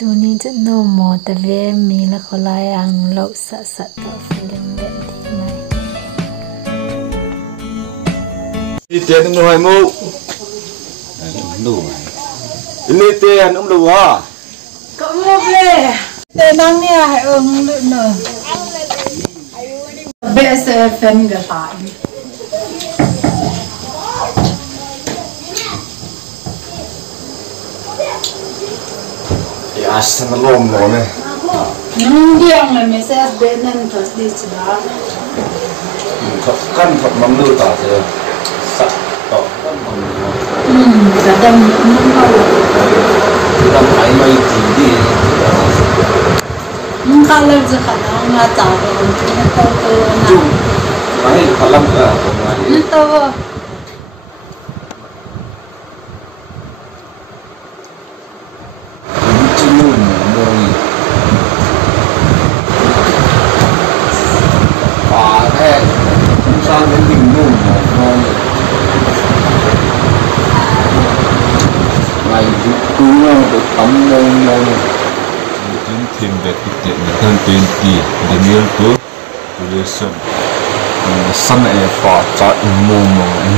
tu ni chắc no mò ta về mi là có lại ăn lẩu sạ sạ tao feeling đẹp thế này đi tiền ông nuôi mu đủ đi tiền ông đủ à cậu mua về để năng nha hãy ưng lợn nở bé sẽ phân cái phải Assam lom nó này. Điang là mình sẽ bên nên thật đi chứ đó. Thật căn thật mắm nuôi tả thì sạch tỏ căn mắm nuôi. Cả đâm nó không. Đâm máy mây thì đi. Nhưng khá lâu giờ khả năng là tạo được một cái tàu nào. Máy khá lắm cả. Nó tàu. Thêm về cái chuyện thân tiền tiền để nhớ tới người sống sân này phát triển mồm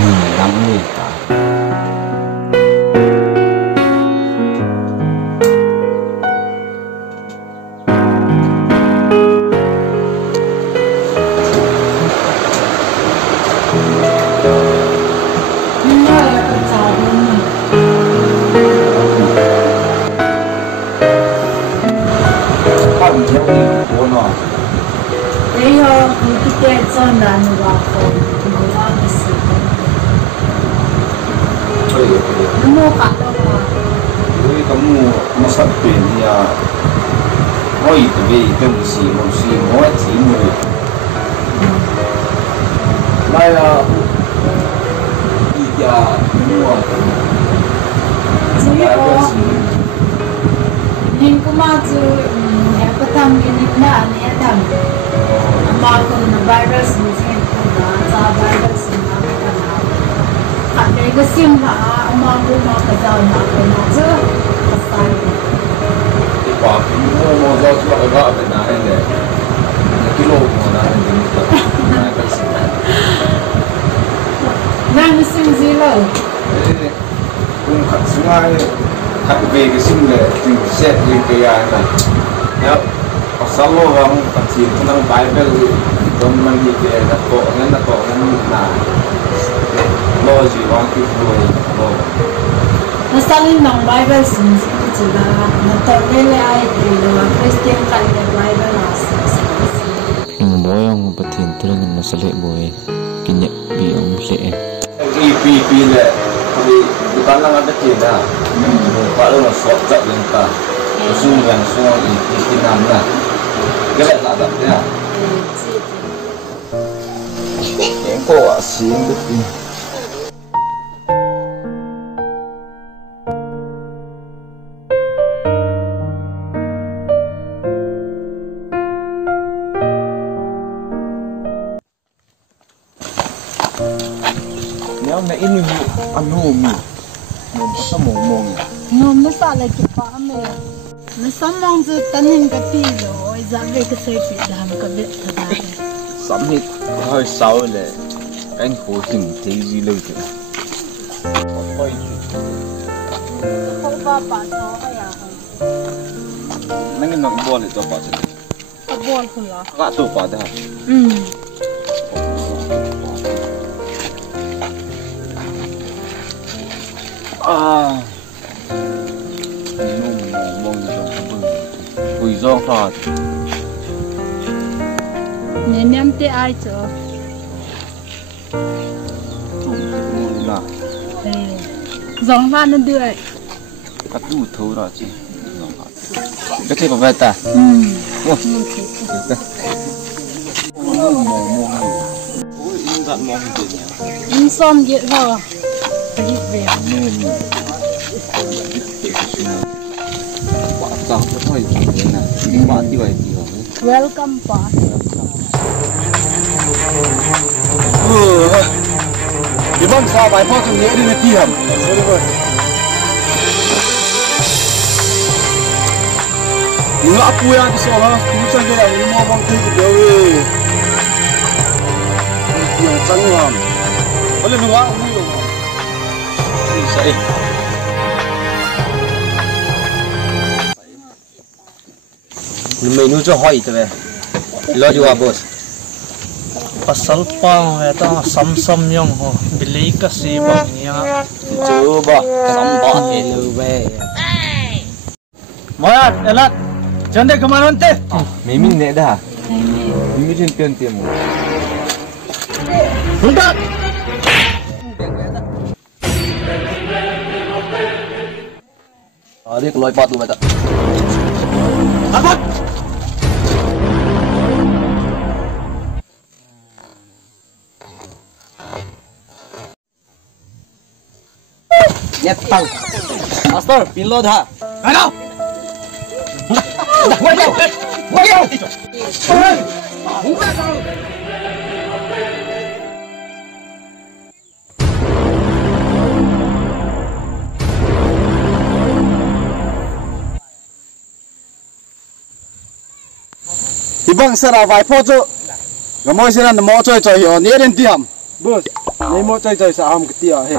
nhìn lắm người ta sắp tiền thì mỗi cái đồng sĩ mỗi chỉ người đây là đi ra mua nhưng cũng mà chứ nhà có thằng cái nít nè anh ấy thằng mà còn virus như thế nào ra virus như thế nào hạt này cái sim hả mà cũng mà cái nào cái nào chứ quả cũng mua do cho vợ phải nói để cái lô mà nói là cái gì đang xin gì rồi cũng khẩn xuống ai khẩn về cái xin để từ xét lên cái ai này nhớ có sáu lô không còn chỉ có năng bài về trong mình đi về là cọ nên là lô gì vào cái lô nó sao lên nòng bài về xin chỉ là nó tập lên ai thì là Christian cái bài về là boy ông bật thiền từ lần nó sẽ lệ boy kinh nghiệm bị ông lệ pi lệ vì bukan lang ada tiền à kalau nó sọt chậm lên cả sung gần sung thì nằm là cái lại là đậm thế à cái cổ à xíu được đi nếu mà in ăn nôm nó sao mồm nôm nó sao lại kịp phá mày nó sao mong chứ tân hình cái pi rồi giá về cái xây bị làm cái việc thật đấy sắm hết hơi xấu là anh cố tình thấy gì lâu chứ không ba bà cho hay à nãy nó bò này cho bà chứ bò không là gã tụ bà đấy Ui do phạt nên em tê ai chứ giống vào nó đưa các cụ thấu ra chứ cái gì bảo vệ ta in xóm vậy rồi đi về quả tàu Oi, na. Mati wai ti ho. Welcome pass. Ibang sa bai po tu ni ni ti ham. Sorry boy. Ni apu ya ki so ha, tu chang ke ni mo bang ti ki dewe. Yang chang ham. Boleh nu wa mu yo. Sai. Menu cho hỏi tụi lo đi qua boss pasal pang eta sam yang ho beli kasi bangnya coba sambat hello be Moyat elat jande kemana teh memang nek dah ini champion timu hendak ada keloi pat lu mata apa nyetang master pilot ha ayo Ibang sara vai po chu. Gamoi sira na mo choi choi yo ni ren ti ham. Bus. Ni mo choi choi sa ham ki ti a he.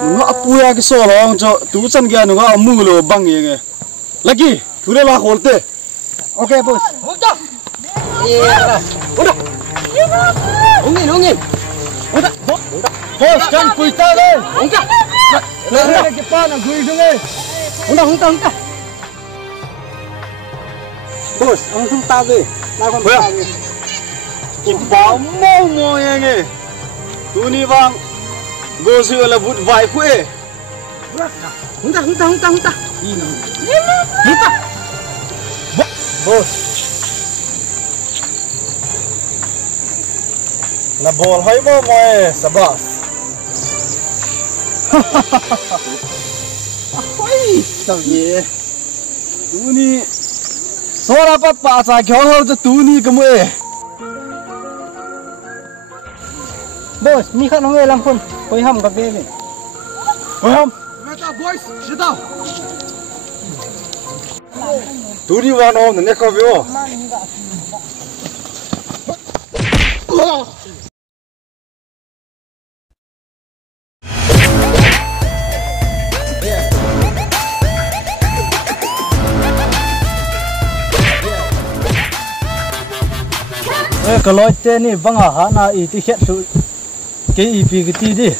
Nga apu ya ki so lo cho tu chan gya nu ga mu lo bang ye nge. Lagi thule la kholte. Okay bus. udah Udah. ungin udah bos kan kuita le udah lari ke depan ang gui sungai Udah. Bus, langsung tabe. Lawan tabe. Ibang mo ye nge. Tu ni bang. Go si la but vai ku e. Udah. bos na bol hai mo sabas Oi, sao ye. Tu ni so rapat pa cha kyo ho cho tu ni ke mo e. bos ni kan ngai lampun koi ham ka be Koi ham. Meta boys, sit down. Tu ni wa no ne ka be o. kalau ni bang na itu hiat su ke ipi ke ti di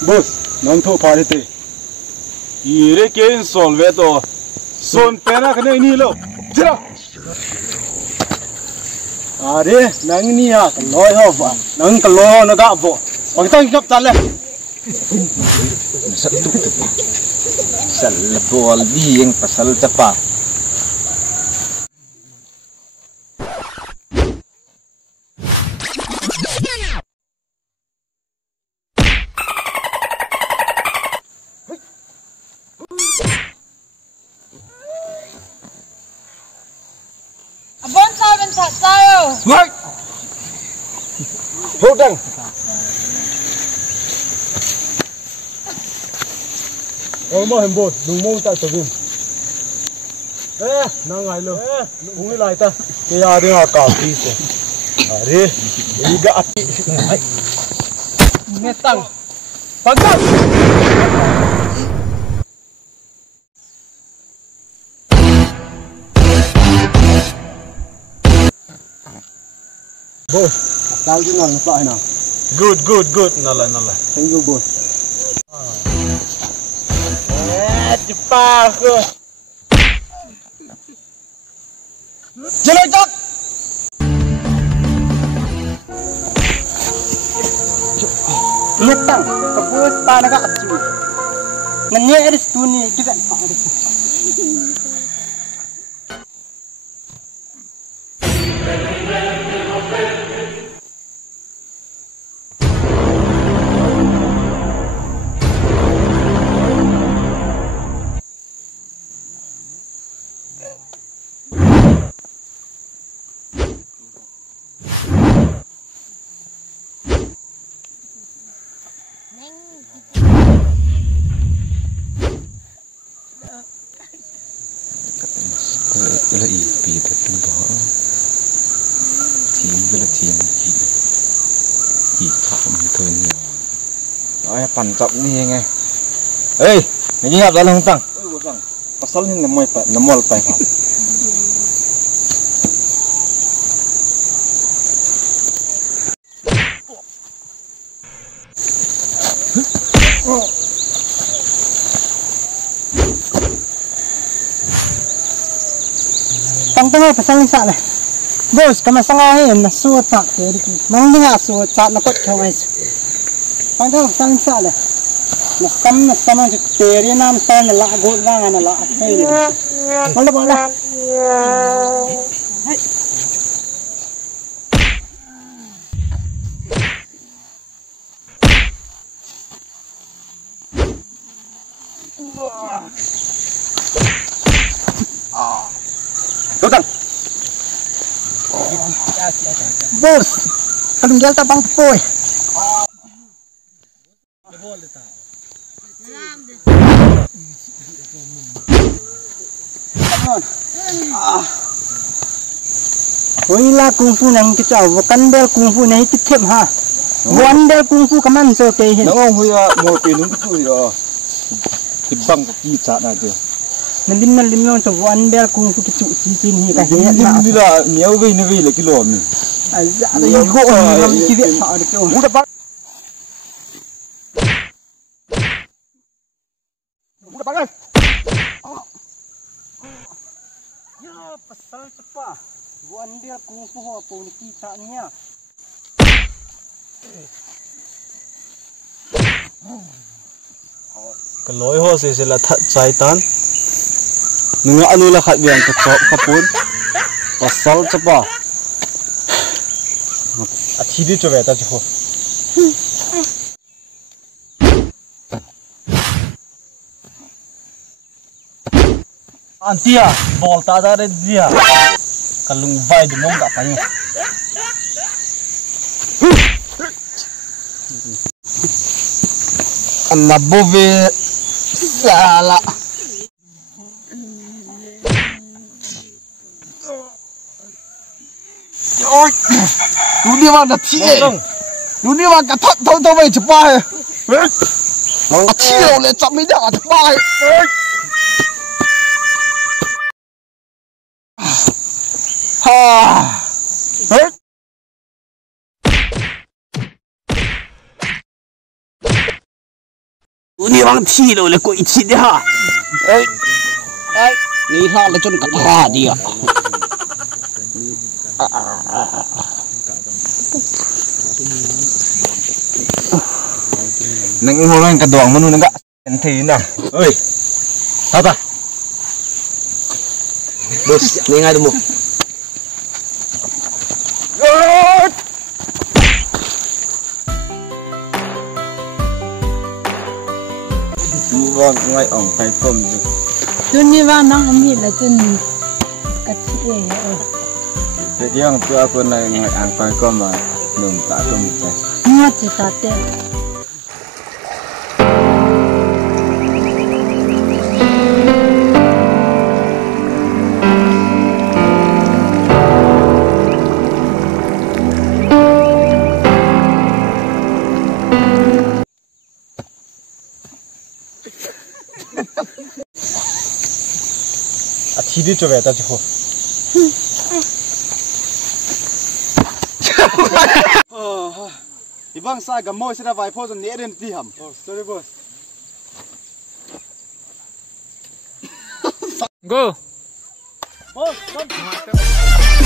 Bos, nang tho pare te. Ire ke in solve to. Son pena kene ni lo. Jira. Are nang ni ha loi ho ba. Nang ka lo na ga bo. Pag tang kap ta le. sal bol bi yang pasal capa Abon saben tak tayo. Right. Hold on. Mo hembo, dung mo ta tobin. Nangai lo. Ungi lai ta. Ke ya de ha ka pi se. Are, iga ati. ngetang pagang Bos, tahu je nak nampak nak. good nala Thank you bos. cepat ke Jalan tak. tang kapus panaga acu nanya eris tuni kita là ý bị thật từng đó thiên cái là thiên chỉ thọ mình thôi nhiều nóiปั่นจับนี่ไงเฮ้ยนี่ครับแล้วลงตังภาษานี่น้ำมวยไปน้ำมอลไปครับtengah pasang sak lah. Bos, kama sangai na suat sak teri. Mang dengar suat sak nak kot kawai. Tengah pasang sak lah. Na sama juk teri nam san la gut gang na la. Boleh boleh. Datang. Bos, peninggal tabang poi. Wila kungfu nang kicau, bukan bel kungfu nang tiap ha. Bukan bel kungfu kaman so kei. Nang huya mau pinung tu ya. Tibang kaki cat aja. Nalim yang sebuan bel kungfu kicau cincin ni kah? Lim ni lah, niau gay ni gay lagi lom ni. Ada yang go orang kiri sak ada tu. Muda pak. Muda pak. Ya pasal cepat. Buan bel kungfu apa ni kisah ni ya. Kaloi ho se la that chai tan nunga anu la khat biang ka chop kapun pasal chapa athi di chobe ta jo antia bol ta da re dia kalung vai du mong ga pa ni Anna bove sala. Ôi, đúng đi vào đặt chi, đúng đi vào cả thắt thôi vậy chụp bài, chi rồi lại chậm mấy đợt chụp bài. Ha, đúng đi vào chi rồi lại quậy chi đi ha. Ê, đi ha là chân cả thà đi à. Nang orang ka doang manu nang ente na. Oi. Tata. Bos, ni ngai demu. Duang ngai ong kai pom. Tun ni ba nang ami la tun kacchi e. Jadi yang tu aku ngai angkoi ko ma nung ta tum te. Ngat ta te. athi di chobe ta jo Ibang sa L.Gamhoi sila vai pho ne den ti ham. Oh, sorry boss. Go. Boss, come.